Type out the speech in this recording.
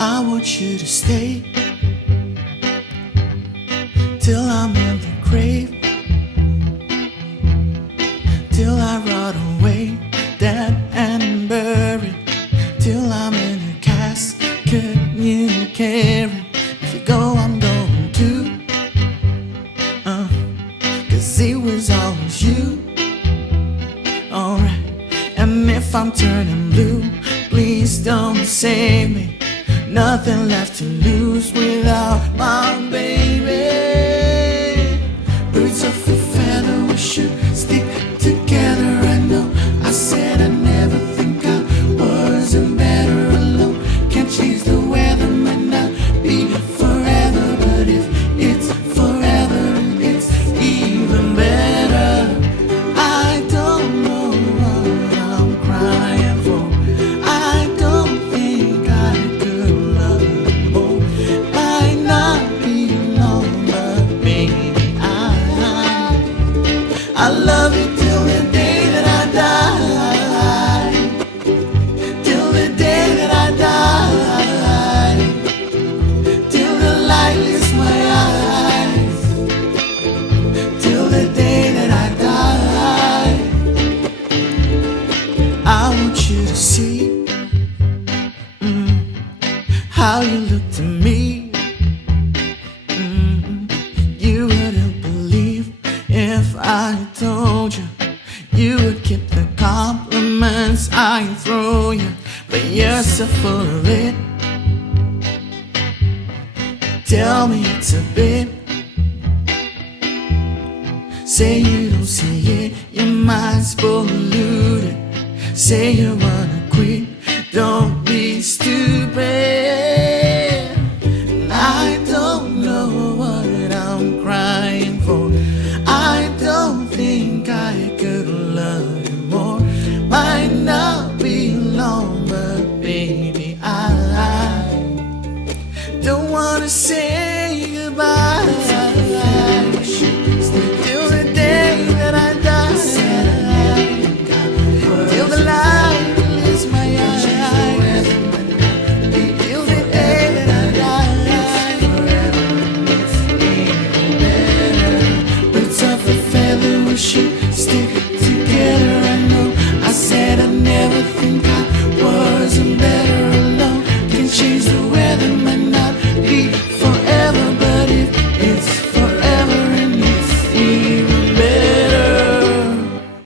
I want you to stay till I'm in the grave, till I rot away, dead and buried, till I'm in a casket you carry. If you go, I'm going too, 'cause it was always you. Alright, and if I'm turning blue, please don't save me. Nothing left to lose without my baby. Birds of a feather, we should stick together. I know I said I never think I wasn't better alone. Can't change the weather, might not be forever, but if it's forever, it's even better. I don't know what I'm crying for. I don't think I could love more. Might not be long, but maybe I love you till the day that I die. Till the day that I die. Till the light leaves my eyes. Till the day that I die. I want you to see how you look to me. You wouldn't believe if I told you. You would keep the compliments I throw you, but you're so full of it. Tell me it's a bit. Say you don't see it, your mind's polluted. Say you wanna quit, don't